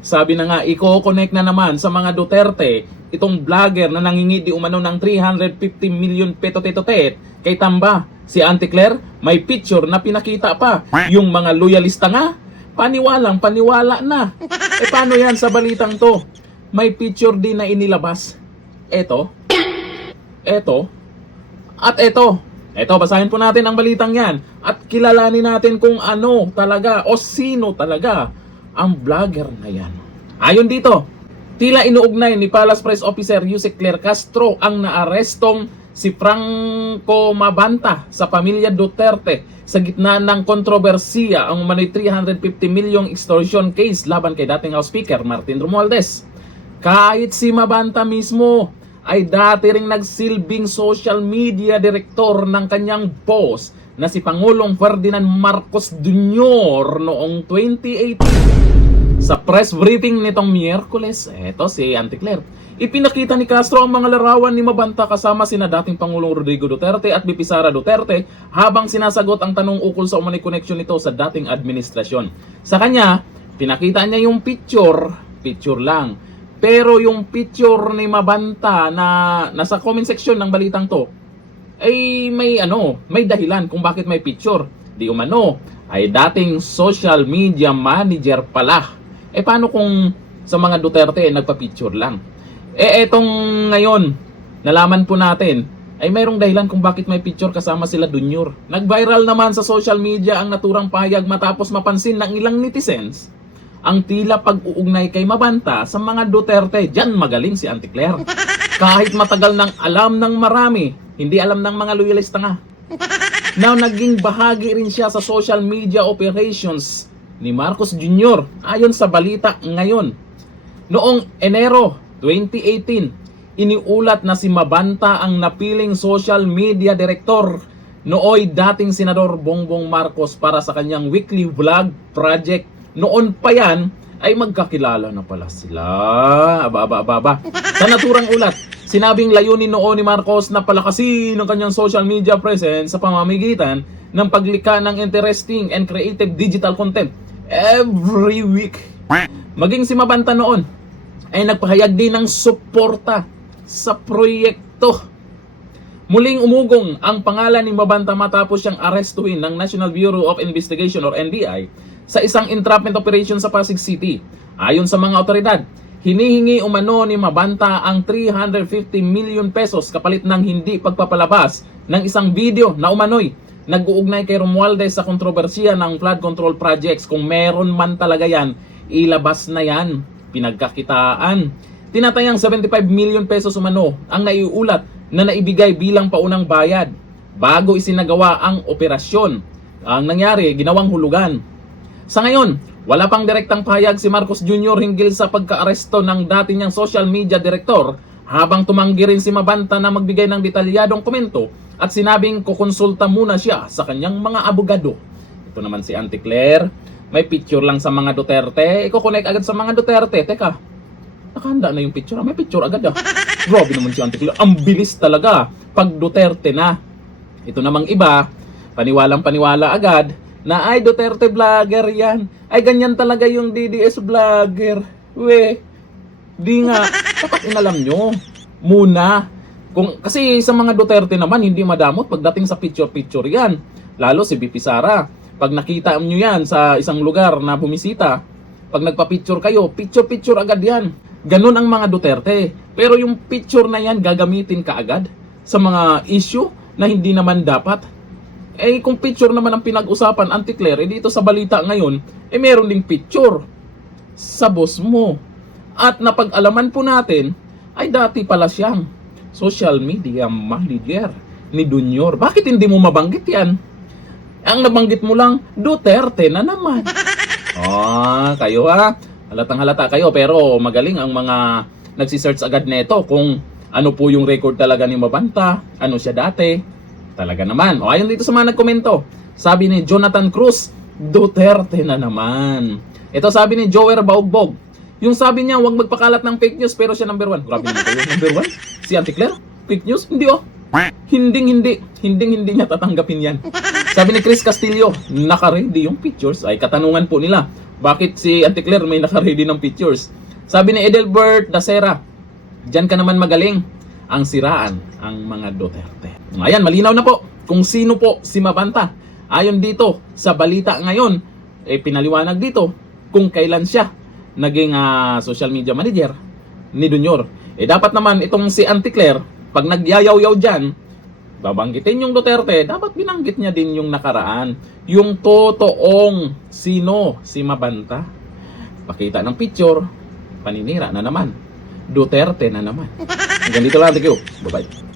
Sabi na nga, i-connect na naman sa mga Duterte itong vlogger na nangingi di umano ng 350 million peto-teto-tet kay Tamba. Si Auntie Claire, may picture na pinakita pa. Yung mga loyalista nga, paniwala na. Paano yan sa balitang to? May picture din na inilabas. Eto, at eto. Eto, basahin po natin ang balitang yan. At kilalanin natin kung ano talaga o sino talaga ang vlogger na yan. Ayon dito, tila inuugnay ni Palace Press Officer Yusek Claire Castro ang naarestong si Franco Mabanta sa pamilya Duterte sa gitna ng kontrobersiya ang umano'y 350 milyong extortion case laban kay dating House Speaker Martin Romualdez. Kahit si Mabanta mismo ay dati ring nagsilbing social media director ng kanyang boss na si Pangulong Ferdinand Marcos Jr. noong 2018. Sa press briefing nitong Miyerkules, eto si Auntie Claire, ipinakita ni Castro ang mga larawan ni Mabanta kasama sina dating Pangulong Rodrigo Duterte at BP Sara Duterte habang sinasagot ang tanong ukol sa umano'y connection nito sa dating administrasyon. Sa kanya, pinakita niya yung picture lang. Pero yung picture ni Mabanta na nasa comment section ng balitang to, ay may dahilan kung bakit may picture. Di umano, ay dating social media manager pala. Paano kung sa mga Duterte nagpa-picture lang? Etong ngayon, nalaman po natin, ay mayroong dahilan kung bakit may picture kasama sila Junior. Nag-viral naman sa social media ang naturang pahayag matapos mapansin ng ilang netizens ang tila pag-uugnay kay Mabanta sa mga Duterte. Diyan magaling si Auntie Claire. Kahit matagal nang alam ng marami, hindi alam ng mga loyalista nga. Now, naging bahagi rin siya sa social media operations ni Marcos Jr. ayon sa balita ngayon. Noong Enero 2018, iniulat na si Mabanta ang napiling social media director nooy dating Senador Bongbong Marcos para sa kanyang weekly vlog project. Noon pa yan, ay magkakilala na pala sila. Aba. Sa naturang ulat, sinabing layunin noon ni Marcos na palakasin ang kanyang social media presence sa pamamagitan ng paglikha ng interesting and creative digital content every week. Maging si Mabanta noon ay nagpahayag din ng suporta sa proyekto. Muling umugong ang pangalan ni Mabanta matapos siyang arestuhin ng National Bureau of Investigation or NBI sa isang entrapment operation sa Pasig City. Ayon sa mga otoridad, hinihingi umano ni Mabanta ang 350 million pesos kapalit ng hindi pagpapalabas ng isang video na umano'y nag-uugnay kay Romualdez sa kontrobersiya ng flood control projects. Kung meron man talaga yan, ilabas na yan. Pinagkakitaan. Tinatayang 75 million pesos umano ang naiulat na naibigay bilang paunang bayad bago isinagawa ang operasyon. Ang nangyari, ginawang hulugan. Sa ngayon, wala pang direktang pahayag si Marcos Jr. hinggil sa pagka-aresto ng dati niyang social media director, habang tumanggi rin si Mabanta na magbigay ng detalyadong komento at sinabing kukonsulta muna siya sa kanyang mga abogado. Ito naman si Auntie Claire, may picture lang sa mga Duterte, i-connect agad sa mga Duterte. Teka, nakahanda na yung picture, may picture agad ah. Grabe naman si Auntie Claire, ang bilis talaga pag Duterte na. Ito namang iba, paniwalang paniwala agad na ay Duterte vlogger yan. Ay ganyan talaga yung DDS vlogger. Di nga. Dapat inalam nyo muna. Kasi sa mga Duterte naman, hindi madamot pagdating sa picture-picture yan. Lalo si BP Sara. Pag nakita nyo yan sa isang lugar na bumisita, pag nagpa-picture kayo, picture-picture agad yan. Ganun ang mga Duterte. Pero yung picture na yan, gagamitin ka agad sa mga issue na hindi naman dapat. Kung picture naman ang pinag-usapan, Auntie Claire, dito sa balita ngayon, meron ding picture sa boss mo. At napag-alaman po natin, ay dati pala siyang social media manager ni Junior. Bakit hindi mo mabanggit yan? Ang nabanggit mo lang, Duterte na naman. Kayo ha. Halatang halata kayo, pero magaling ang mga nagsisearch agad neto kung ano po yung record talaga ni Mabanta, ano siya dati. Talaga naman. Ayon dito sa mga nagkomento, sabi ni Jonathan Cruz, Duterte na naman. Ito sabi ni Joer Baugbog, yung sabi niya, huwag magpakalat ng fake news pero siya number 1. Grabe naman kayo, number 1? Si Auntie Claire? Fake news? Hindi Hindi niya tatanggapin yan. Sabi ni Chris Castillo, naka-ready yung pictures. Ay katanungan po nila, Bakit si Auntie Claire may naka-ready ng pictures? Sabi ni Edelbert Dacera, diyan ka naman magaling. Ang siraan ang mga Duterte. Ayan, malinaw na po kung sino po si Mabanta. Ayon dito sa balita ngayon, pinaliwanag dito kung kailan siya naging social media manager ni Junior. Dapat naman itong si Auntie Claire, pag nagyayaw-yaw dyan, babanggitin yung Duterte, dapat binanggit niya din yung nakaraan. Yung totoong sino si Mabanta. Pakita ng picture, paninira na naman. Duterte na naman. Hanggang dito lang, thank you. Bye-bye.